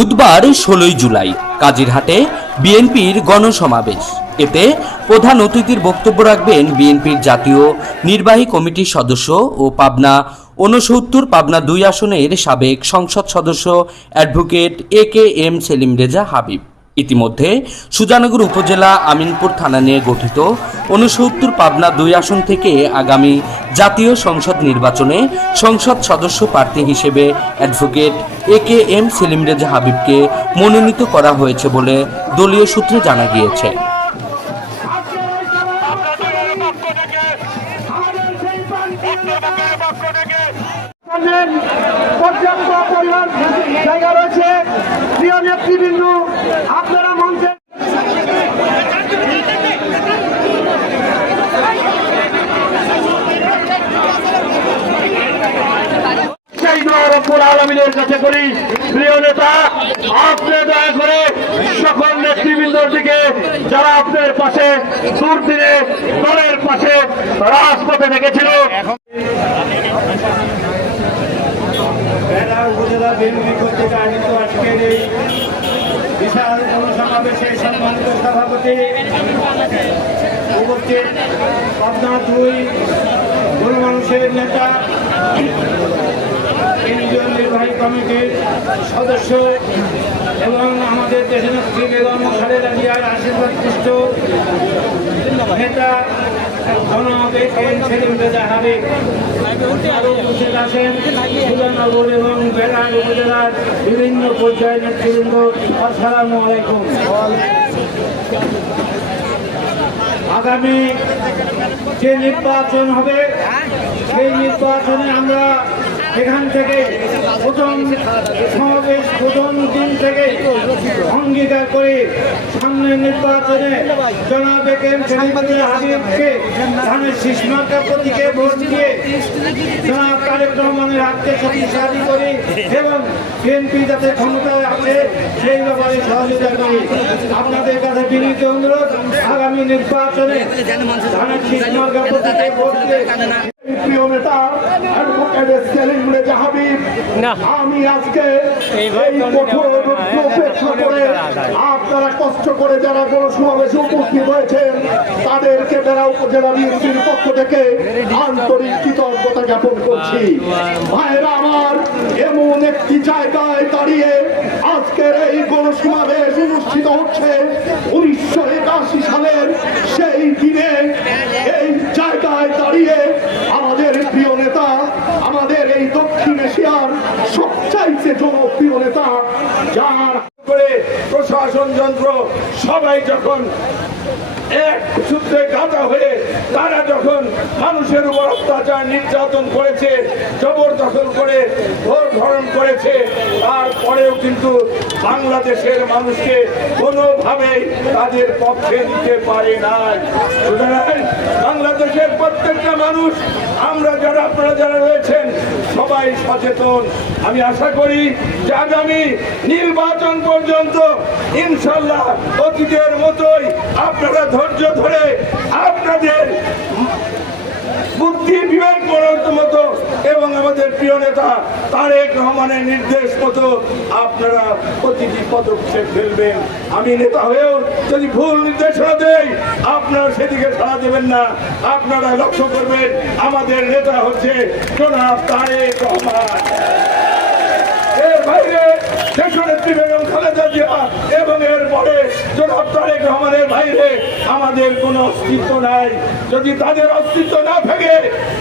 বুধবার ষোলোই জুলাই, কাজিরহাটে বিএনপির গণসমাবেশ। এতে প্রধান অতিথির বক্তব্য রাখবেন বিএনপির জাতীয় নির্বাহী কমিটির সদস্য ও পাবনা ঊনসত্তর, পাবনা দুই আসনের সাবেক সংসদ সদস্য advocate A K M Selim Reza Habib. ইতিমধ্যে সুজানগর উপজেলা আমিনপুর থানা নিয়ে গঠিত ঊনসত্তর পাবনা দুই আসন থেকে আগামী জাতীয় সংসদ নির্বাচনে সংসদ সদস্য প্রার্থী হিসেবে advocate A K M Selim Reza হাবিবকে মনোনীত করা হয়েছে বলে দলীয় সূত্রে জানা গিয়েছে। পর্যাপ্ত পরিমাণ জায়গা রয়েছে। প্রিয় নেতৃবৃন্দ আপনারা মঞ্চে আলমিনের কাছে করি, প্রিয় নেতা, আপনি দয়া করে সকল নেতৃবৃন্দর দিকে, যারা আপনার পাশে দুর্দিনে দলের পাশে রাজপথে থেকেছিল উপজেলা বিএনপি কর্তৃক আয়োজিত আজকের এই বিশাল জনসমাবেশে সম্মানিত সভাপতি, উপস্থিত পাবনা দুই গণমানুষের নেতা কেন্দ্রীয় নির্বাহী কমিটির সদস্য এবং আমাদের দেশনেত্রী বেগম খালেদা জিয়ার আশীর্বাদ পুষ্ট নেতা উপজেলার বিভিন্ন পর্যায়ের নেতৃবৃন্দ। আসসালামু আলাইকুম। আগামী যে নির্বাচন হবে সেই নির্বাচনে আমরা এখান থেকে প্রথম সমাবেশ, প্রথম দিন থেকে অঙ্গীকার করে সামনের নির্বাচনে জনাব ধানের শীষমার্কা প্রতীকে ভোট দিয়ে জনাব তারেক রহমানের হাতকে শক্তিশালী করি এবং বিএনপি যাতে ক্ষমতায় আছে, সেই ব্যাপারে সহযোগিতা করি। আপনাদের কাছে বিনীত অনুরোধ, আগামী নির্বাচনে ধানের শীষমার্কা প্রতীকে ভোট দিয়ে প্রিয় নেতা অ্যাডভোকেট সেলিম রেজা হাবিব। আমি আজকে এই কঠোর উপেক্ষা করে আপনারা কষ্ট করে যারা বড় সমাবেশে উপস্থিত হয়েছেন তাদেরকে বেড়া উপজেলা বিএনপির পক্ষ থেকে আন্তরিক কৃতজ্ঞতা জ্ঞাপন করছি। ভাইরা আমার এমন একটি জায়গায় দাঁড়িয়ে আজকের এই গণসমাবেশ অনুষ্ঠিত হচ্ছে। উনিশশো সবচাইতে জনপ্রিয় নেতা, যার করে প্রশাসন যন্ত্র, সবাই যখন এক সূত্রে গাঁথা হয়ে, তারা যখন মানুষের উপর অত্যাচার নির্যাতন করেছে, জবরদখল করে ভোট ধরণ করেছে, তারপরেও কিন্তু বাংলাদেশের মানুষকে কোনোভাবেই তাদের পক্ষে দিতে পারে নাই। বাংলাদেশের প্রত্যেকটা মানুষ, আমরা যারা, আপনারা যারা রয়েছেন সবাই সচেতন। আমি আশা করি যে আগামী নির্বাচন পর্যন্ত ইনশাল্লাহ অতীতের মতোই আপনারা ধৈর্য ধরে আপনাদের বুদ্ধি বিবেক করার মতো এবং আমাদের প্রিয় নেতা তারেক রহমানের নির্দেশ মতো আপনারা প্রতিটি পদক্ষেপ ফেলবেন। আমি নেতা হয়েও যদি ভুল নির্দেশনা দেই, আপনারা সেদিকে সাড়া দেবেন না। আপনারা লক্ষ্য করবেন, আমাদের নেতা হচ্ছে জনাব তারেক রহমান। এর বাইরে দেশনেত্রী বেগম খালেদা জিয়া এবং এর পরে জনাব তারেক রহমানের বাইরে আমাদের কোনো অস্তিত্ব নাই। যদি তাদের অস্তিত্ব না থাকে,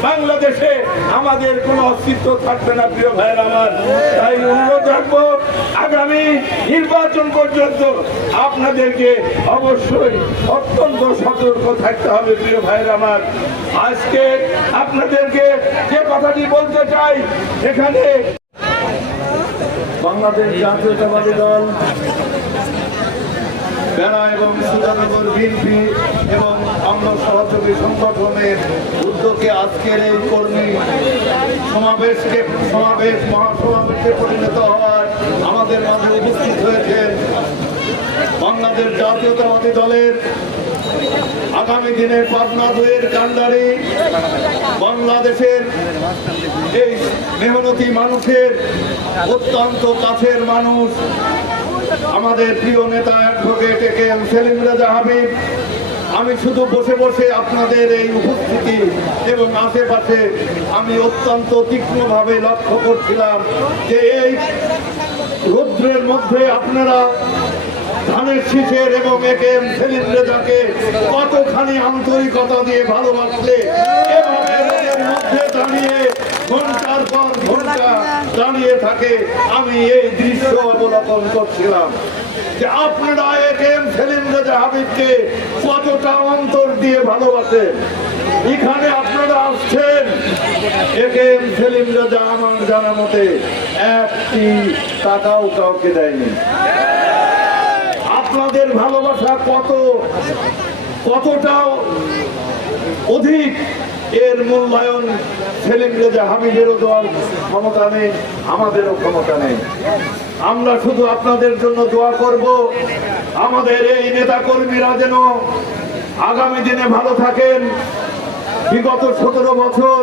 বাংলাদেশে আমাদের কোনো অস্তিত্ব থাকবে না, প্রিয় ভাইয়ের আমার। তাই অনুরোধ রাখব, আগামী নির্বাচন পর্যন্ত আপনাদেরকে অবশ্যই অত্যন্ত সতর্ক থাকতে হবে, প্রিয় ভাইয়ের আমার। আজকে আপনাদেরকে যে কথাটি বলতে চাই এখানে বাংলাদেশ জাতীয়তাবাদী দল বেড়া এবং সুজানগর বিএনপি এবং অন্য সহযোগী সংগঠনের উদ্যোগে আজকের এই কর্মী সমাবেশকে সমাবেশ, মহাসমাবেশে পরিণত হওয়ার আমাদের মাঝে উপস্থিত হয়েছেন বাংলাদেশ জাতীয়তাবাদী দলের আগামী দিনের পাবনা দুয়ের কান্ডারি বাংলাদেশের এই মেহনতি মানুষের অত্যন্ত কাছের মানুষ আমাদের প্রিয় নেতা advocate A K M Selim Reza Habib আমি শুধু বসে বসে আপনাদের এই উপস্থিতি এবং আশেপাশে আমি অত্যন্ত তীক্ষ্ণভাবে লক্ষ্য করছিলাম যে এই রৌদ্রের মধ্যে আপনারা ধানের শীষের এবং একে এম সেলিম রেজাকে কতখানি আন্তরিকতা দিয়ে ভালোবাসলে এবং এদের মধ্যে দাঁড়িয়ে ঘণ্টার পর ঘণ্টা দাঁড়িয়ে থাকে, আমি এই দৃশ্য অবলোকন করছিলাম যে আপনারা এম সেলিম রেজা হাবিবকে কতটা অন্তর দিয়ে ভালোবাসেন? এখানে আপনারা আসছেন এম সেলিম রেজা আমার জানা মতে একটি টাকাও কাউকে দেয়নি। আপনাদের ভালোবাসা কত? কতটা অধিক? এর মূল্যায়ন সেলিম রেজা হামিদেরও দেওয়ার ক্ষমতা নেই, আমাদেরও ক্ষমতা নেই। আমরা শুধু আপনাদের জন্য দোয়া করব। আমাদের এই নেতা কর্মীরা যেন আগামী দিনে ভালো থাকেন। বিগত সতেরো বছর